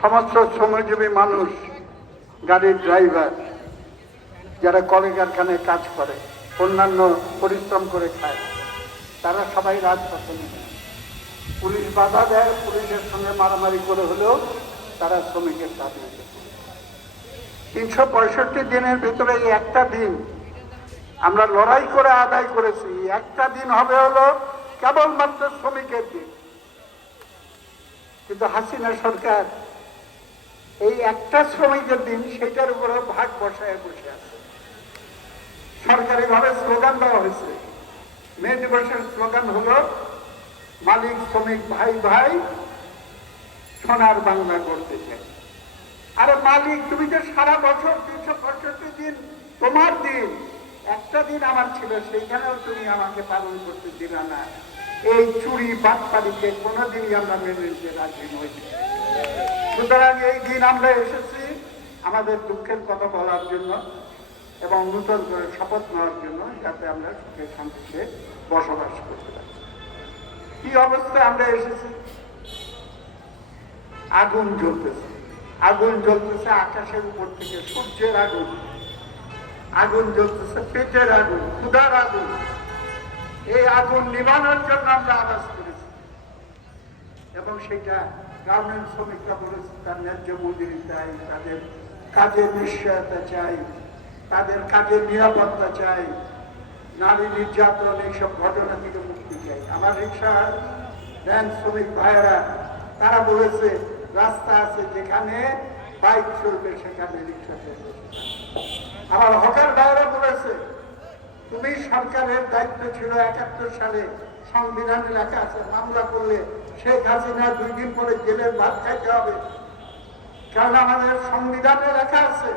সমস্ত শ্রমজীবী মানুষ, গাড়ির ড্রাইভার, যারা কলে কারখানায় কাজ করে, অন্যান্য পরিশ্রম করে খায়, তারা সবাই রাজপথে নেমে পুলিশ বাধা দেয়, পুলিশের সঙ্গে মারামারি করে হলেও তারা শ্রমিকের দাবি তিনশো পঁয়ষট্টি দিনের ভিতরে এই একটা দিন আমরা লড়াই করে আদায় করেছি। একটা দিন হবে হলো কেবলমাত্র শ্রমিকের দিন। কিন্তু হাসিনা সরকার এই একটা শ্রমিকের দিন সেটার উপরে ভাগ বসায় বসে আছে। সরকারিভাবে স্লোগান দেওয়া হয়েছে। মে দিবসের স্লোগান হলো, মালিক, শ্রমিক, ভাই ভাই, সোনার বাংলা করতে চাই। আরে মালিক, তুমি যে সারা বছর তিনশো পঁয়ষট্টি দিন তোমার দিন, একটা দিন আমার ছিল, সেইখানেও তুমি আমাকে পালন করতে দিলা না। এই চুরি বাটপাড়িকে কোনোদিনই আমরা মেনে নিতে রাজি নই। সুতরাং এই দিন আমরা এসেছি আমাদের দুঃখের কথা বলার জন্য এবং নূতন করে শপথ নেওয়ার জন্য যাতে আমরা সুখে শান্তিতে বসবাস করতে পারি। কি অবস্থায় আমরা এসেছি? আগুন জ্বলতেছে। আগুন জ্বলতেছে আকাশের উপর থেকে সূর্যের আগুন। আগুন জ্বলতেছে পেটের আগুন, ক্ষুধার আগুন। এই আগুন নিবানোর জন্য আমরা আওয়াজ করেছি এবং সেটা গার্মেন্ট শ্রমিকরা বলেছে, তার ন্যায্য মজুরি চাই, তাদের কাজের নিশ্চয়তা চাই, তাদের কাজের নিরাপত্তা চাই, নারী নির্যাতন এইসব ঘটনা থেকে মুক্তি চাই। আমার রিক্সার ভ্যান শ্রমিক ভাইয়েরা, তারা বলেছে, রাস্তা আছে যেখানে বাইক চলবে, সেখানে রিক্সা চলবে। আমার হকার ভাইয়েরা বলেছে তুমি সরকারের দায়িত্ব ছিল একাত্তর সালে সংবিধানে লেখা আছে, মামলা করলে শেখ হাসিনা দুই দিন পরে জেলের ভাত খাইতে হবে। কারণ আমাদের সংবিধানে লেখা আছে,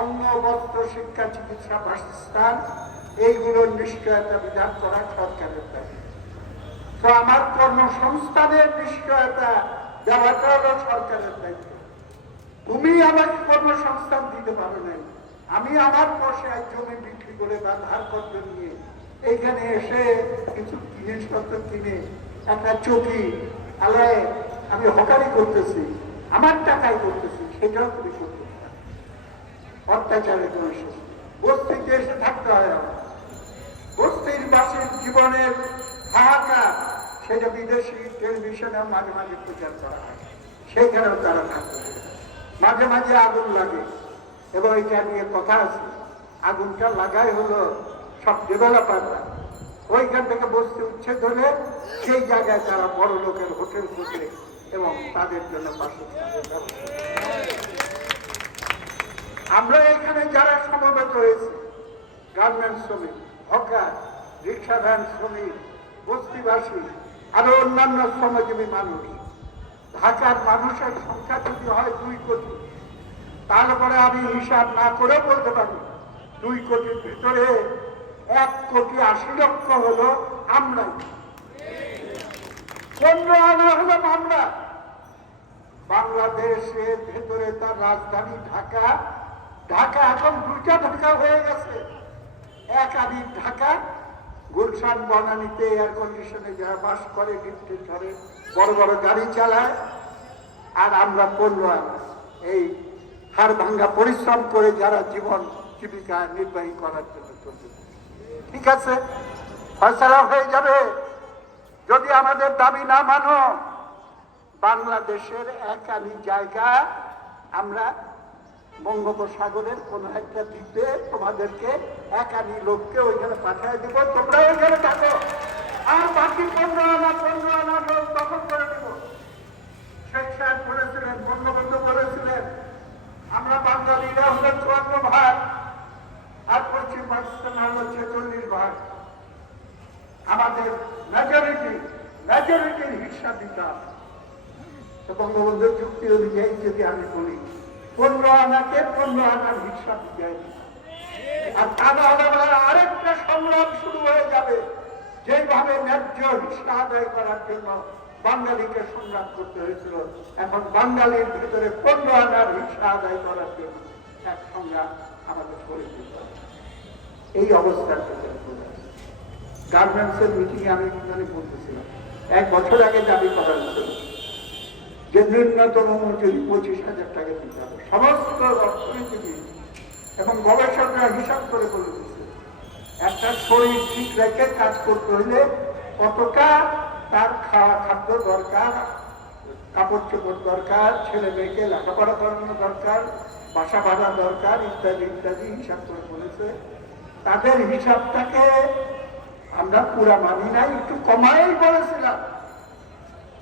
অন্ন, বস্ত্র, শিক্ষা, চিকিৎসা, বাসস্থান এইগুলোর নিশ্চয়তা বিধান করা সরকারের দায়িত্ব। তো আমার কর্মসংস্থানের নিশ্চয়তা দেওয়াটা হলো সরকারের দায়িত্ব। তুমি আমাকে কর্মসংস্থান দিতে পারো নাই। আমি আমার পয়সায় জমি বিক্রি করে বা ধারপত্র নিয়ে এইখানে এসে কিছু জিনিসপত্র কিনে একটা চকি আলায় আমি হকারি করতেছি, আমার টাকায় করতেছি, সেটাও তুমি করতে পারো। অত্যাচারের কোনো বস্তিতে এসে থাকতে হয় বস্তির বাসীর জীবনের হাহাকার, সেটা বিদেশি টেলিভিশনে মাঝে মাঝে প্রচার করা হয়। সেইখানেও তারা থাকতে মাঝে মাঝে আগুন লাগে। এবং এটা নিয়ে কথা আছে। আগুনটা লাগাই হলো সব ডেভেলপাররা ওইখান থেকে বসতে উচ্ছেদ হলে সেই জায়গায় তারা বড় লোকের হোটেল খুঁজে এবং তাদের জন্য। আমরা এখানে যারা সমবেত হয়েছি, গার্মেন্ট শ্রমিক, হকার, রিক্সা ভ্যান শ্রমিক, বস্তিবাসী, আরও অন্যান্য শ্রমজীবী মানুষ, ঢাকার মানুষের সংখ্যা যদি হয় দুই কোটি, তারপরে আমি হিসাব না করে বলতে পারি দুই কোটির ভিতরে এক কোটি আশি লক্ষ হলো আমরা। আমরা। বাংলাদেশের ভেতরে তার রাজধানী ঢাকা। ঢাকা এখন দুইটা ঢাকা হয়ে গেছে। এক ঢাকা। গুলশান বনানিতে এয়ার কন্ডিশনে যারা বাস করে লিফটে ধরে বড় বড় গাড়ি চালায়। আর আমরা আনা। এই হাড় ভাঙ্গা পরিশ্রম করে যারা জীবন জীবিকা নির্বাহী করার জন্য চলবে। ঠিক আছে? ফয়সলা হয়ে যাবে। যদি আমাদের দাবি না মানো, বাংলাদেশের একানি জায়গা আমরা বঙ্গোপসাগরের কোন একটা দ্বীপে তোমাদেরকে একানি লোককে ওইখানে পাঠিয়ে দিব তোমরা ওইখানে থাকো। আর বাকি পনেরো আনা পনেরো আনা লোক দখল করে দেব শেখ সাহেব বলেছিলেন, বঙ্গবন্ধু বলেছিলেন, আমরা বাঙালিরা হলো চুয়ান্ন ভাগ আর পশ্চিম পাকিস্তান হলো ছেচল্লিশ ভাগ আমাদের মেজরিটি মেজরিটির হিসাব দিতে হবে বঙ্গবন্ধুর চুক্তি অনুযায়ী যদি আমি বলি, পনেরো আনাকে পনেরো আনার হিসাব দেয় আর তা না হলে আরেকটা সংগ্রাম শুরু হয়ে যাবে। যেভাবে ন্যায্য হিসা আদায় করার জন্য বাঙালিকে সংগ্রাম করতে হয়েছিল, এখন বাঙালির ভিতরে পনেরো আনার হিসা আদায় করার জন্য এক সংগ্রাম আমাদের করে দিতে এই অবস্থার ভিতরে। গার্মেন্টসের মিটিংয়ে আমি এখানে বলতেছিলাম। এক বছর আগে দাবি করা হয়েছিল যে ন্যূনতম মজুরি পঁচিশ হাজার টাকা দিতে হবে। সমস্ত অর্থনীতিবিদ এবং গবেষকরা হিসাব করে বলে দিচ্ছে একটা শরীর ঠিক রেখে কাজ করতে হলে কতটা তার খাওয়া খাদ্য দরকার, কাপড় চোপড় দরকার, ছেলে মেয়েকে লেখাপড়া করানো দরকার, বাসা ভাড়া দরকার, ইত্যাদি ইত্যাদি হিসাব করে বলেছে। তাদের হিসাবটাকে আমরা পুরা মানি নাই, একটু কমাই বলেছিলাম।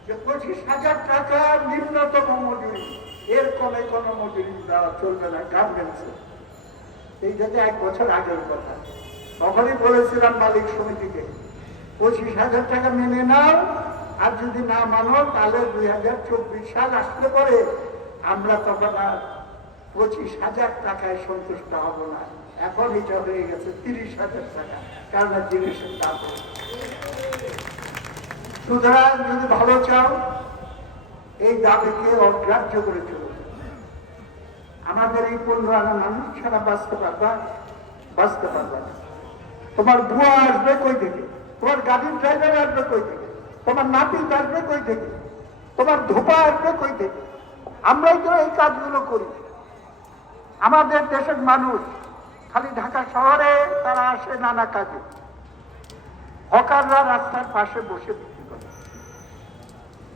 যে পঁচিশ হাজার টাকা নিম্নতম মজুরি। এর কমে কোনো মজুরি দেওয়া চলবে না গার্মেন্টসে এই যাতে এক বছর আগের কথা। তখনই বলেছিলাম মালিক সমিতিকে, পঁচিশ হাজার টাকা মেনে নাও, আর যদি না মানো, তাহলে দুই হাজার চব্বিশ সাল আসলে পরে আমরা তখন আর পঁচিশ হাজার টাকায় সন্তুষ্ট হব না। এখন এটা হয়ে গেছে তিরিশ হাজার টাকা। কারণ জিনিসের দাম সুতরাং যদি ভালো চাও, এই দাবিকে অগ্রাহ্য করে চলুন আমাদের এই পনেরো আনা মানুষ ছাড়া বাঁচতে পারবা বাঁচতে পারবা তোমার বুয়া আসবে কই থেকে? তোমার গাড়ির ড্রাইভার আসবে কই থেকে? তোমার নাপিত আসবে কই থেকে? তোমার ধোপা আসবে কই থেকে? আমরাই তো এই কাজগুলো করি। আমাদের দেশের মানুষ খালি ঢাকা শহরে তারা আসে নানা কাজে। হকাররা রাস্তার পাশে বসে বিক্রি করে।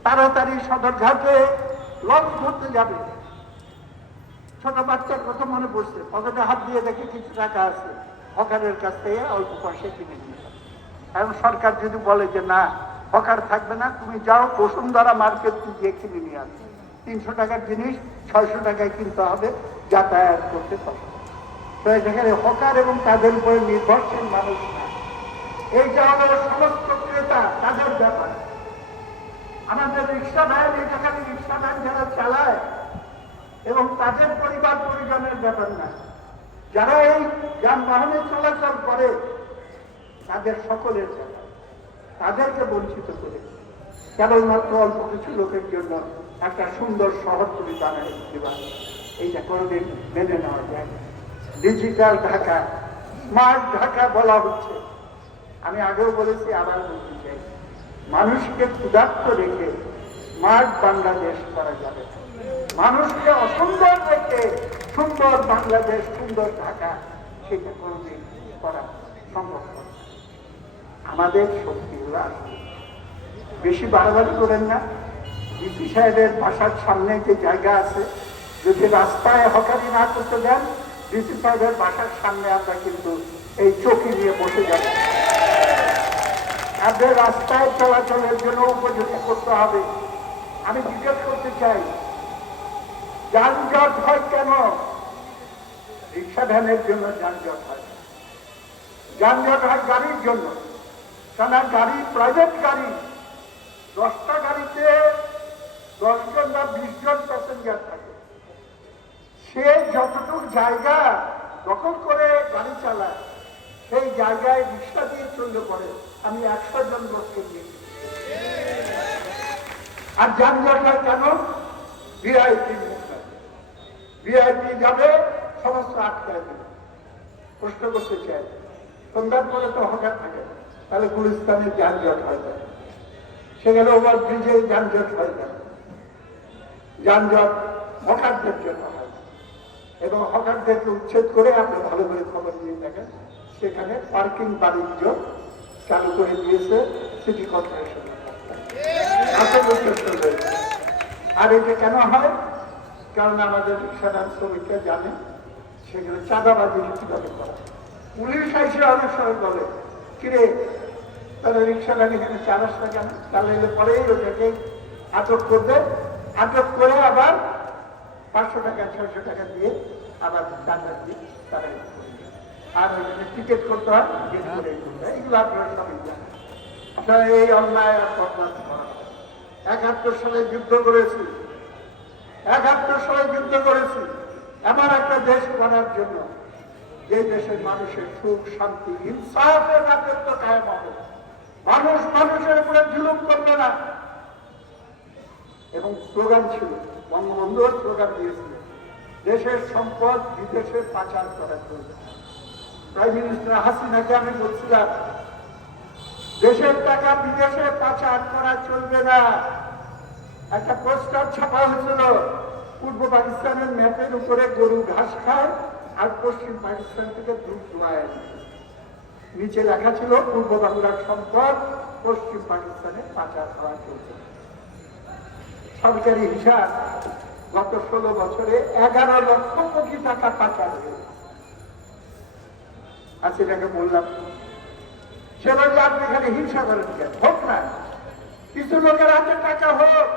তাড়াতাড়ি সদরঘাটে লঞ্চ ধরতে যাবে। ছোট বাচ্চার কথা মনে পড়ছে? পকেটে হাত দিয়ে দেখে কিছু টাকা আছে। হকারের কাছ থেকে অল্প পয়সা কিনে নিয়ে। এখন সরকার যদি বলে যে না, হকার থাকবে না, তুমি যাও বসুন্ধরা মার্কেট গিয়ে কিনে নিয়ে আসবে। তিনশো টাকার জিনিস ছয়শো টাকায় কিনতে হবে, যাতায়াত করতে পারবে সেখানে হকার এবং তাদের উপরে নির্ভরশীল মানুষ না। এইটা হলো সমস্ত ক্রেতা, তাদের ব্যাপার। আমাদের রিক্সা ভ্যান এটা খালি রিক্সা ভ্যান যারা চালায় এবং তাদের পরিবার পরিজনের ব্যাপার না। যারা এই যানবাহনে চলাচল করে, তাদের সকলের ব্যাপার। তাদেরকে বঞ্চিত করে। কেবলমাত্র অল্প কিছু লোকের জন্য একটা সুন্দর শহর তুমি বানাই এইটা কোনোদিন মেনে নেওয়া যায়। না। ডিজিটাল ঢাকা স্মার্ট ঢাকা বলা হচ্ছে। আমি আগেও বলেছি, আবার বলতে চাই। মানুষকে ক্ষুধার্ত রেখে স্মার্ট বাংলাদেশ করা যাবে। মানুষকে অসুন্দর রেখে সুন্দর বাংলাদেশ, সুন্দর ঢাকা, সেটা কোনোদিন করা সম্ভব। আমাদের শক্তিগুলো আসবে বেশি বাড়াবাড়ি করেন না। ডিসি সাহেবের বাসার সামনে যে জায়গা আছে, যদি রাস্তায় হকারি না করতে দেন ডিসি সাহেবের বাসার সামনে আমরা কিন্তু এই চৌকি নিয়ে বসে যাব। আপনাদের রাস্তায় চলাচলের জন্য উপযোগী করতে হবে। আমি জিজ্ঞেস করতে চাই, যানজট হয় কেন? রিক্সা ভ্যানের জন্য যানজট হয়। যানজট হয় গাড়ির জন্য। কেন গাড়ি প্রাইভেট গাড়ি, দশটা গাড়িতে দশজন বা বিশ জন প্যাসেঞ্জার থাকে। সে যতটুকু জায়গা দখল করে গাড়ি চালায়, সেই জায়গায় রিক্সা দিয়ে চললে পরে আমি একশো জন লোককে নিয়ে আর যানজট হয় কেন ভিআইপি ভিআইপি যাবে, সমস্ত আটকায় দেবে। প্রশ্ন করতে চাই, সন্ধ্যার পরে তো হঠাৎ থাকে, তাহলে গুলিস্তানের যানজট হয় না সেখানে ওভার ব্রিজে যানজট হয় না যানজট হকারদের জন্য হয়। এবং হকারদেরকে উচ্ছেদ করে আপনি ভালো করে খবর নিয়ে দেখেন সেখানে পার্কিং বাণিজ্য চালু করে দিয়েছে সিটি কর্পোরেশন। আর এটা কেন হয়? কারণ আমাদের রিক্সাদার শ্রমিকরা জানে সেগুলো চাঁদাবাজি কীভাবে করা পুলিশ এসে অনেক সময় বলে কিরে তাহলে রিক্সাদার এখানে চালাস না কেন? এলে পরেই ওটাকে আটক করবে। আটক করে আবার পাঁচশো টাকা, ছয়শো টাকা দিয়ে আবার চাঁদা দিয়ে তারা আর টিকিট করতে হয়। এগুলো আপনারা সবাই এই অন্যায় আর বদমাশ করা একাত্তর সালে যুদ্ধ করেছি। একাত্তর সালে যুদ্ধ করেছি। এমন একটা দেশ করার জন্য যে দেশের মানুষের সুখ, শান্তি, ইনসাফের রাজত্ব কায়েম হবে। মানুষ মানুষের উপরে জুলুম করবে না। এবং স্লোগান ছিল বঙ্গবন্ধু স্লোগান দিয়েছিল, দেশের সম্পদ বিদেশে পাচার করা চলবে প্রাইম মিনিস্টার হাসিনাকে আমি বলছিলাম, দেশের টাকা বিদেশে পাচার করা চলবে না। একটা পোস্টার ছাপা হয়েছিল, পূর্ব পাকিস্তানের ম্যাপের উপরে গরু ঘাস খায় আর পশ্চিম পাকিস্তান থেকে দুধ দোয়ায় নিচে লেখা ছিল, পূর্ব বাংলার সম্পদ পশ্চিম পাকিস্তানে পাচার হওয়া চলছে। সরকারি হিসাব গত ষোলো বছরে এগারো লক্ষ কোটি টাকা পাচার হয়েছে। আচ্ছা এটাকে বললাম। সে বলছে আপনি এখানে হিংসা করেন কেন? হোক না। কিছু লোকের হাতে টাকা হোক,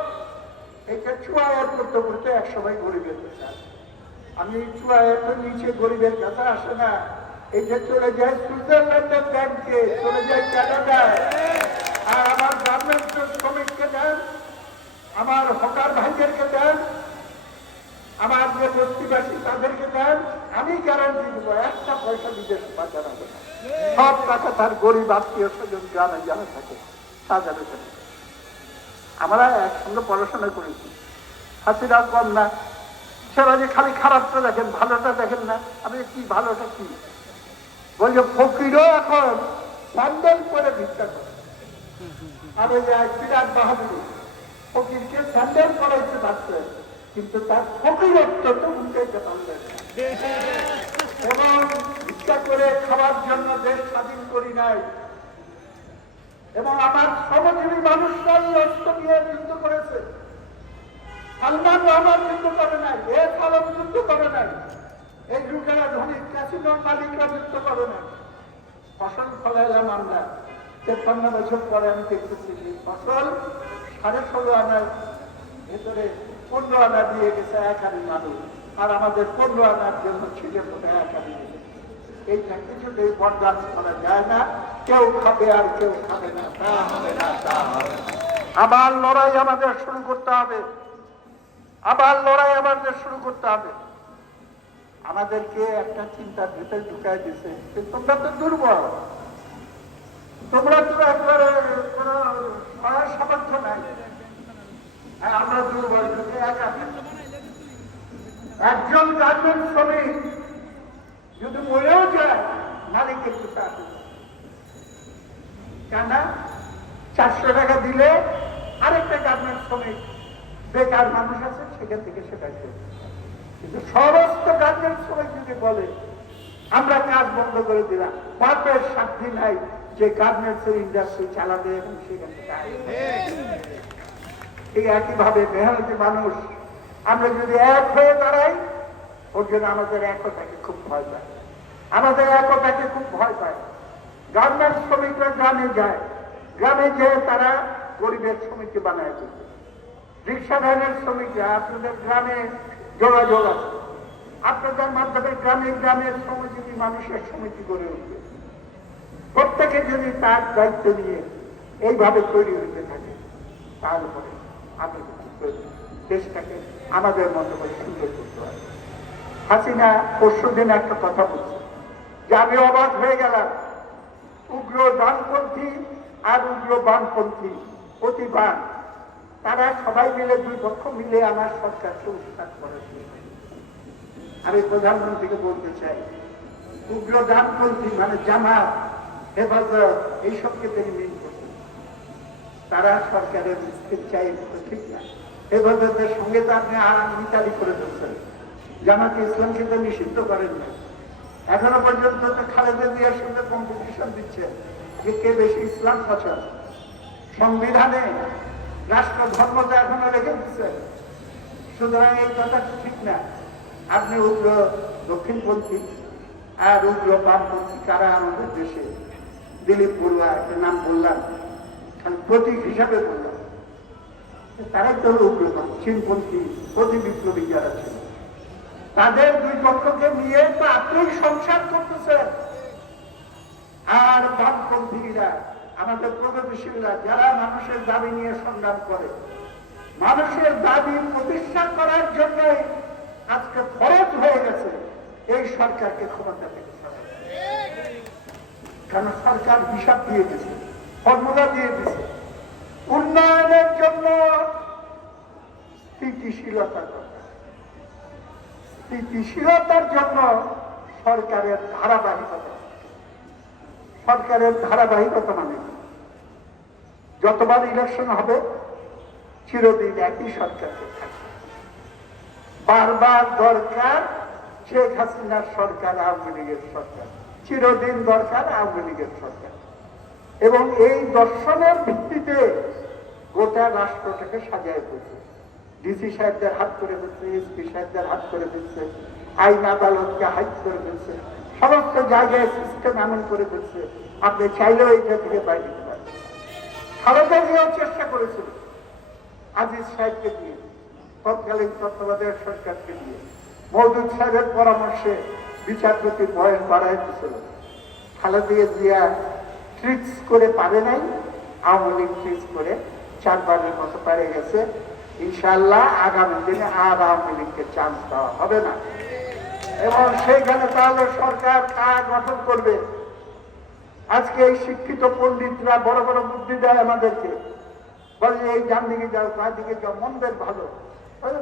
এইটা চুয়ায়ের করতে করতে এক সময় গরিবের আসে। আমি চুয়ায়ের তো নিচে গরিবের কাছে আসে না। এইটা চলে যায় সুইজারল্যান্ডের ব্যাংকে, চলে যায় কানাডায় আর আমার গার্মেন্টস শ্রমিককে দেন আমার হকার ভাইদেরকে দেন, আমার যে বস্তিবাসী তাদেরকে দেন, আমি গ্যারান্টি দেবো, একটা পয়সা বিদেশ পাঠানো। সব টাকা তার গরিব আত্মীয় স্বজন গ্রামে জানা থাকে সাজানো থাকে আমরা একসঙ্গে পড়াশোনা করেছি। হাসিরা কম না সেরা যে খালি খারাপটা দেখেন, ভালোটা দেখেন না আমি কি ভালোটা কি? বলছে, ফকিরও এখন স্যান্ডেল করে ভিক্ষা করে। ওই যে বিরাট বাহাদুরি। ফকিরকে স্যান্ডেল করাইতে পারছে, কিন্তু তার ফকিরত্ব তো উঠেতে পারলেন ভিক্ষা করে খাওয়ার জন্য দেশ স্বাধীন করি নাই। এবং আমার শ্রমজীবী মানুষরাই অস্ত্র দিয়ে যুদ্ধ করেছে। সালমান রহমান যুদ্ধ করে নাই এ সালম যুদ্ধ করে নাই, এই যুগেরা ধনী ক্যাসিনোর মালিকরা যুদ্ধ করে নাই। ফসল ফলাইলাম আমরা। তেপ্পান্ন বছর পরে আমি দেখতেছি ফসল সাড়ে ষোলো আনার ভেতরে পনেরো আনা দিয়ে গেছে এক হারি মানুষ। আর আমাদের পনেরো আনার জন্য ছিটে ফোটে এক হারি এইটা কিছুতেই বরদাস্ত করা যায় না, কেউ খাবে আর কেউ খাবে না, তা হবে না, তা হবে। আবার লড়াই আমাদের শুরু করতে হবে। আবার লড়াই আমাদের শুরু করতে হবে। আমাদেরকে একটা চিন্তার ভেতরে ঢুকাই দিছে তোমরা তো দুর্বল। তোমরা তো একবারে কোনো সহায় সামর্থ্য নাই হ্যাঁ, আমরা দুর্বল কিন্তু একা একজন গার্মেন্ট শ্রমিক যদি মরেও যায় মালিকের কিছু আসে কেন চারশো টাকা দিলে আরেকটা গার্মেন্ট শ্রমিক বেকার মানুষ আছে সেখান থেকে সেটা। কিন্তু সমস্ত গার্মেন্ট শ্রমিক যদি বলে আমরা কাজ বন্ধ করে দিলাম বাপের সাধ্যি নাই যে গার্মেন্টস এর ইন্ডাস্ট্রি চালাবে এবং সেখান। ঠিক একইভাবে মেহনতি মানুষ, আমরা যদি এক হয়ে দাঁড়াই, ওর জন্য আমাদের একতাকে খুব ভয় পায়। আমাদের একতাকে খুব ভয় পায়। গার্মেন্টস শ্রমিকরা গ্রামে যায়। গ্রামে যেয়ে তারা গরিবের শ্রমিককে বানায় দিচ্ছে রিক্সা ভ্যানের শ্রমিকরা আপনাদের গ্রামে যোগাযোগ আছে। আপনাদের মাধ্যমে গ্রামে গ্রামে শ্রমজীবী মানুষের সমিতি গড়ে উঠবে। প্রত্যেকে যদি তার দায়িত্ব নিয়ে এইভাবে তৈরি হতে থাকে তাহলে পরে আমি দেশটাকে আমাদের মতো করে সুন্দর করতে পারব হাসিনা পরশু দিন একটা কথা বলছে, যে আমি অবাক হয়ে গেলাম। উগ্র ডানপন্থী আর উগ্র বামপন্থী প্রতিবান তারা সবাই মিলে, দুই পক্ষ মিলে আমার সরকারকে উৎখাত করেছে আমি প্রধানমন্ত্রীকে বলতে চাই, উগ্র ডানপন্থী মানে জামাত। হেফাজত, এইসবকে তিনি মেন করছেন তারা সরকারের চাই ঠিক না। হেফাজতের সঙ্গে তো আপনি আর মিতালি করে দিচ্ছেন জামাতে ইসলামকে তো নিষিদ্ধ করেন না এখনও পর্যন্ত তো খালেদা জিয়ার সঙ্গে কম্পিটিশন দিচ্ছে যে কে বেশি ইসলাম পছন্দ। সংবিধানে রাষ্ট্র ধর্ম তো এখনও রেখে দিচ্ছে। সুতরাং এই কথা ঠিক না। আপনি উগ্র দক্ষিণপন্থী আর উগ্র বামপন্থী কারা আমাদের দেশে? দিলীপ বড়ুয়া একটা নাম বললাম। প্রতীক হিসাবে বললাম। তারাই তো উগ্রপন্থী চীনপন্থী প্রতি বিপ্লবী যারা ছিল। তাদের দুই পক্ষকে নিয়ে তো আপনি সংসার করতেছেন। আর বামপন্থীরা, আমাদের প্রগতিশীলরা, যারা মানুষের দাবি নিয়ে সংগ্রাম করে, মানুষের দাবি প্রতিষ্ঠা করার জন্য আজকে ফরজ হয়ে গেছে। এই সরকারকে ক্ষমতা সরানো। সরকার হিসাব দিয়ে দিয়েছে, ফর্মুলা দিয়ে দিয়েছে? উন্নয়নের জন্য স্থিতিশীলতা স্থিতিশীলতার জন্য সরকারের ধারাবাহিকতা। সরকারের ধারাবাহিকতা মানে যতবার ইলেকশন হবে, চিরদিন একই সরকারকে থাকবে। বারবার দরকার শেখ হাসিনার সরকার, আওয়ামী লীগের সরকার। চিরদিন দরকার আওয়ামী লীগের সরকার। এবং এই দর্শনের ভিত্তিতে গোটা রাষ্ট্রটাকে সাজায় দিচ্ছে ডিসি সাহেবদের হাত করে দিচ্ছে এসপি সাহেবদের হাত করে দিচ্ছে, আইন আদালতকে হাইট করে দিচ্ছে, সমস্ত জায়গায় সিস্টেম এমন করে দিচ্ছে। আপনি চাইলেও এটা থেকে বাইরে দিতে পারেন। খালেদা জিয়াও চেষ্টা করেছিল। আজিজ সাহেবকে দিয়ে, তৎকালীন তত্ত্বাবধায়ক সরকারকে দিয়ে। মৌদুদ সাহেবের পরামর্শে বিচারপতি বয়স বাড়াই দিয়েছিল খালেদা জিয়া ট্রিক্স করে পারে নাই, আওয়ামী লীগ ট্রিক্স করে চারবারের মতো পারে গেছে। ইনশাল্লাহ আগামী দিনে আর আওয়ামী লীগকে চান্স দেওয়া হবে না। এবং সেইখানে তাহলে সরকার কার গঠন করবে। আজকে এই শিক্ষিত পণ্ডিতরা বড় বড় বুদ্ধি দেয় আমাদেরকে। বলে, এই ডান দিকে যাও তার দিকে যাও মন্দের ভালো।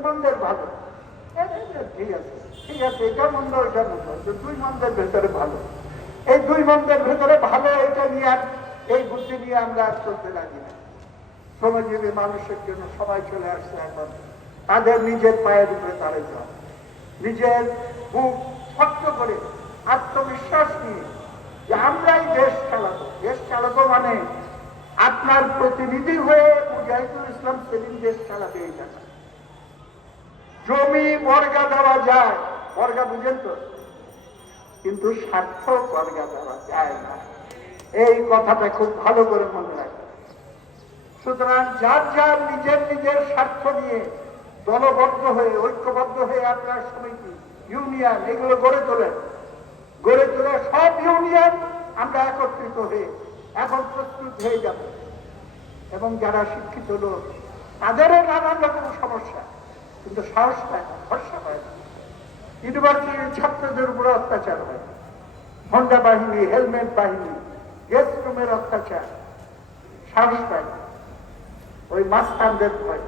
মন্দের ভালো ঠিক আছে। ঠিক আছে, এটা মন্দ মন্দ। দুই মন্দের ভেতরে ভালো। এই দুই মন্দের ভেতরে ভালো, এটা নিয়ে আর এই বুদ্ধি নিয়ে আমরা আর চলতে লাগি না। শ্রমজীবী মানুষের জন্য সবাই চলে আসছে এখন। তাদের নিজের পায়ের উপরে নিজের বুক শক্ত করে আত্মবিশ্বাস নিয়ে যে আমরাই দেশ চালাবো। দেশ চালাবো মানে আপনার প্রতিনিধি হয়ে মুজাহিদুল ইসলাম সেদিন দেশ চালাবে এই জমি বর্গা দেওয়া যায়। বর্গা বুঝেন তো? কিন্তু স্বার্থ বর্গা দেওয়া যায় না। এই কথাটা খুব ভালো করে মনে রাখবেন। সুতরাং যার যার নিজের নিজের স্বার্থ নিয়ে দলবদ্ধ হয়ে, ঐক্যবদ্ধ হয়ে আপনার সমিতি, ইউনিয়ন, এগুলো গড়ে তোলেন। গড়ে তোলে সব ইউনিয়ন আমরা একত্রিত হয়ে এখন প্রস্তুত হয়ে যাব। এবং যারা শিক্ষিত লোক, তাদেরও নানান রকম সমস্যা। কিন্তু সাহস পায় না, ভরসা পায় না। ইউনিভার্সিটির ছাত্রদের উপরে অত্যাচার হয়। হন্ডা বাহিনী, হেলমেট বাহিনী, গেস্ট রুমের অত্যাচার সাহস পায় ওই মাস্তানদের ভয়।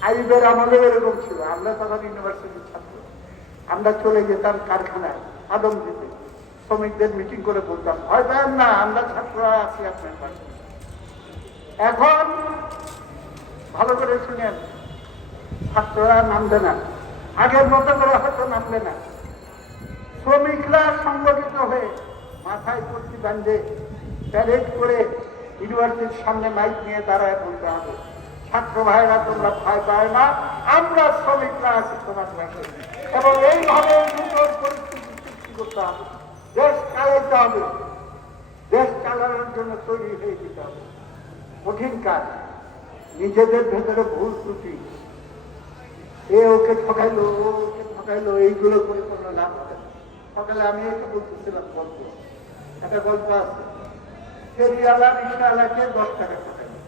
আইবের আমলে এরকম ছিল। আমরা তখন ইউনিভার্সিটির ছাত্র। আমরা চলে যেতাম কারখানায় আদম দিতে। শ্রমিকদের মিটিং করে বলতাম, ভয় পান না, আমরা ছাত্ররা আছি আপনার পাশে। এখন, ভালো করে শুনেন, ছাত্ররা নামবে না। আগের মতো করে হয়তো নামবে না। শ্রমিকরা সংগঠিত হয়ে মাথায় পট্টি বান্ধে প্যারেড করে ইউনিভার্সিটির সামনে মাইক নিয়ে দাঁড়ায় বলতে হবে, ছাত্র ভাইরা, তোমরা ভয় পায় না, আমরা শ্রমিকরা আছি তোমার পাশে। এবং এইভাবে নতুন পরিস্থিতি সৃষ্টি করতে হবে। দেশ চালাইতে হবে, দেশ চালানোর জন্য তৈরি হয়ে যেতে হবে। কঠিন কাজ, নিজেদের ভেতরে ভুল ত্রুটি এ ওকে ঠকাইলো ওকে ঠকাইলো, এইগুলো করে কোনো লাভ সকালে আমি একে বলতেছিলাম গল্প। একটা গল্প আছে। ফেরিওয়ালা রিক্সাওয়ালাকে দশ টাকা ঠকাইলো।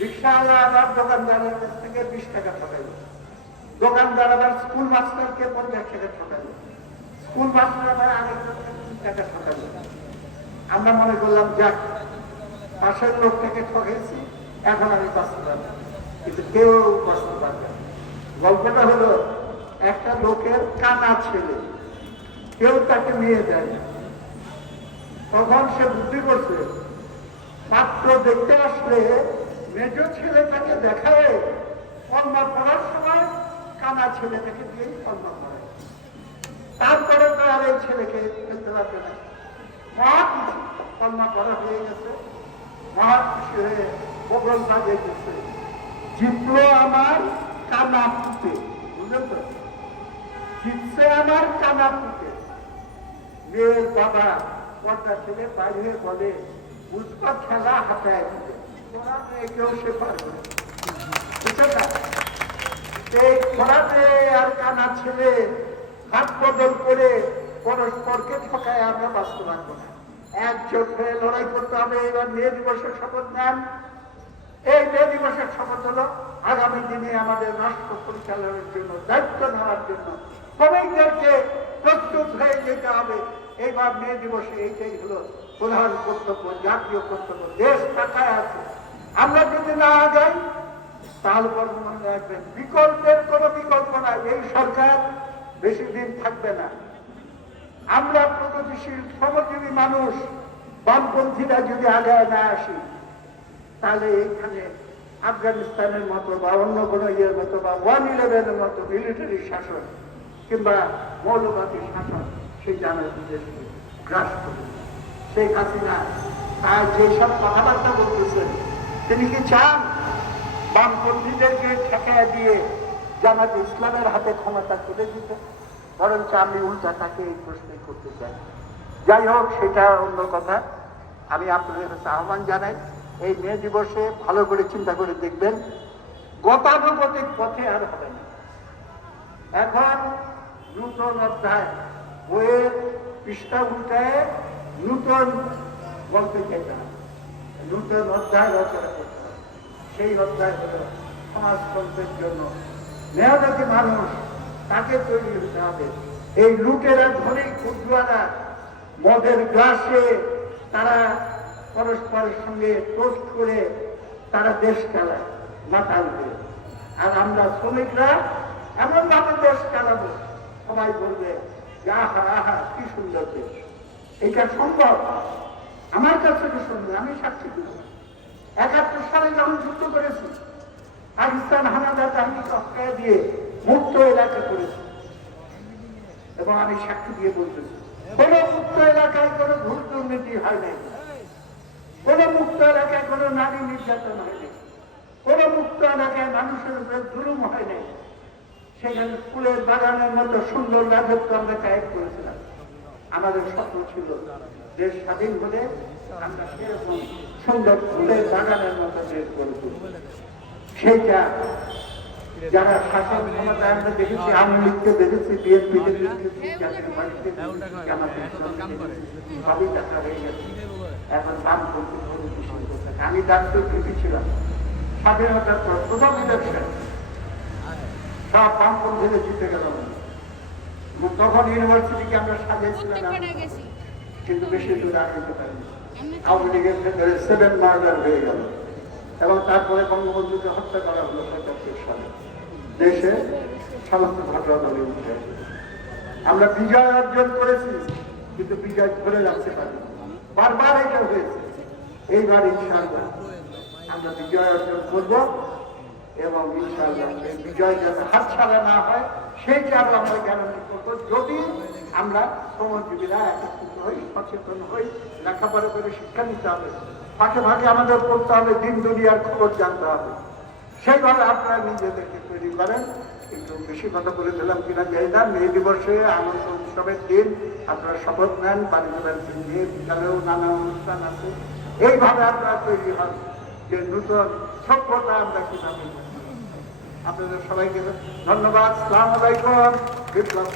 রিক্সাওয়ালা আবার দোকানদারের কাছ থেকে বিশ টাকা ঠকাইলো। দোকানদার আবার স্কুল মাস্টারকে পঞ্চাশ টাকা ঠকাইলো। স্কুল মাস্টার আবার তিন টাকা ঠকাইলো। আমরা মনে করলাম, যাক, পাশের লোকটাকে ঠকেছি, এখন আমি বাঁচতে পারব। কিন্তু কেউ বাঁচতে পারবে। গল্পটা হলো, একটা লোকের কানা ছেলে, কেউ তাকে নিয়ে যায় তখন সে বুদ্ধি করছে, মাত্র দেখতে আসলে মেজ ছেলে তাকে দেখায় কন্যা পড়ার সময় কানা ছেলেটাকে দিয়েই কন্যা করে তারপরে তো আর এই ছেলেকে ফেলতে পারবে না। মহা খুশি কন্যা পড়া হয়ে গেছে। মহা খুশি হয়ে গেছে জিতলো আমার কানা ফুটে বুঝলেন তো জিতছে আমার কানা ফুটে মেয়ের বাবা পর্দা ছেলে বাইরে বলে, বুঝবা খেলা ছেলে হাত বদল করে পরস্পরকে ঠকায়, আমরা লড়াই করতে হবে, এবার দিবসের শপথ নেন। এই মে দিবসের শপথ হলো আগামী দিনে আমাদের রাষ্ট্র পরিচালনার জন্য, দায়িত্ব নেওয়ার জন্য সবাইদেরকে প্রস্তুত হয়ে যেতে হবে। এইবার মে দিবসে এইটাই হলো প্রধান কর্তব্য, জাতীয় কর্তব্য। দেশ টাকায় আছে। আমরা যদি না যাই তাহলে পরে মনে রাখবেন বিকল্পের কোনো বিকল্প নাই। এই সরকার বেশি দিন থাকবে না। আমরা প্রগতিশীল, শ্রমজীবী মানুষ, বামপন্থীরা যদি আগায় না আসি, তাহলে এইখানে আফগানিস্তানের মতো বা অন্য কোনো ইয়ের মতো বা ওয়ান ইলেভেনের মতো মিলিটারি শাসন কিংবা মৌলবাদী শাসন, সেই দেশকে গ্রাস করে। শেখ হাসিনা তার যেসব কথাবার্তা বলতেছেন, তিনি কি চান বামপন্থীদেরকে ঠেকায় দিয়ে জামাত ইসলামের হাতে ক্ষমতা তুলে দিতে? বরঞ্চ আমি উল্টা তাকে এই প্রশ্নই করতে চাই। যাই হোক, সেটা অন্য কথা। আমি আপনাদের কাছে আহ্বান জানাই এই মে দিবসে ভালো করে চিন্তা করে দেখবেন, গতানুগতিক পথে আর হবে না। এখন নূতন অধ্যায়, বইয়ের পৃষ্ঠা উল্টায় নূতন বলতে চাই না নূতন অধ্যায় রচনা করতে। সেই অধ্যায় হল সমাজতন্ত্রের জন্য। মেহনতি মানুষ, তাকে তৈরি হতে হবে। এই লুটেরা ধনী ক্ষুদ্রারা, মদের গ্লাসে তারা পরস্পরের সঙ্গে টোস্ট করে তারা দেশ চালায় মাথা উঠে আর আমরা শ্রমিকরা এমন ভাবে দেশ চালাবো, সবাই বলবে আহা আহা কি সুন্দর দেশ। এটা সম্ভব? আমার কাছে তো সুন্দর আমি সাক্ষী একাত্তর সালে যখন যুদ্ধ করেছি, পাকিস্তান হানাদার বাহিনীকে অস্ত্রায় দিয়ে মুক্ত এলাকা করেছি। এবং আমি সাক্ষী দিয়ে বলতেছি, কোন মুক্ত এলাকায় কোনো ভুল দুর্নীতি হয় নাই। কোন মুক্ত এলাকায় কোনো নারী নির্যাতন হয় নাই। কোন মুক্ত এলাকায় মানুষের উপরে জুলুম হয় নাই। সেখানে ফুলের বাগানের মতো সুন্দর রাজত্ব আমরা কায়েম করেছিলাম। আমাদের স্বপ্ন ছিল দেশ স্বাধীন হলে আমরা সেরকম সুন্দর ফুলের বাগানের মতো দেশ গড়ে তুলব। সেইটা যারা শাসন ক্ষমতায় আমরা দেখেছি আওয়ামী লীগকে দেখেছি বিএনপিকে দেখেছি জাতীয় পার্টিকে দেখেছি দেখেছি, সবই দেখা হয়ে গেছে। এখন আমি ছিলাম স্বাধীনতার পর প্রথম ইলেকশন সব বামপন্থীরা জিতে গেল এবং তখন ইউনিভার্সিটিকে আমরা সাজিয়েছিলাম কিন্তু বেশি দূর আগাতে পারিনি। আওয়ামী লীগের ভেতরে সেভেন মার্ডার হয়ে গেল। এবং তারপরে বঙ্গবন্ধুকে হত্যা করা হলো পঁচাত্তর সালে। দেশে সমস্ত ঘটনা দলে উঠে আমরা বিজয় অর্জন করেছি কিন্তু বিজয় ধরে রাখতে পারি বারবার এটা হয়েছে। এইবার ইনশাআল্লাহ আমরা বিজয় অর্জন করব এবং ইনশাআল্লাহ সেই বিজয় যাতে হাতছাড়া না হয় সেইটারও আমরা গ্যারান্টি করব। যদি আমরা শ্রমজীবীরা একত্রিত হই, সচেতন হই, লেখাপড়া করে শিক্ষা নিতে হবে ফাঁকে ফাঁকে আমাদের পড়তে হবে, দিন দুনিয়ার খবর জানতে হবে, সেইভাবে আপনারা নিজেদেরকে তৈরি করেন। বেশি কথা বলে দিলাম কিনা যাই না। মে দিবসে আনন্দ উৎসবের দিন, আপনারা শপথ নেন বাণিজ্য দিন নিয়ে বিকালেও নানা অনুষ্ঠান আছে। এইভাবে আপনারা তৈরি হন যে নূতন সভ্যতা আমরা কীভাবে আপনাদের সবাইকে ধন্যবাদ। সালাম আলাইকুম। বিপ্লব।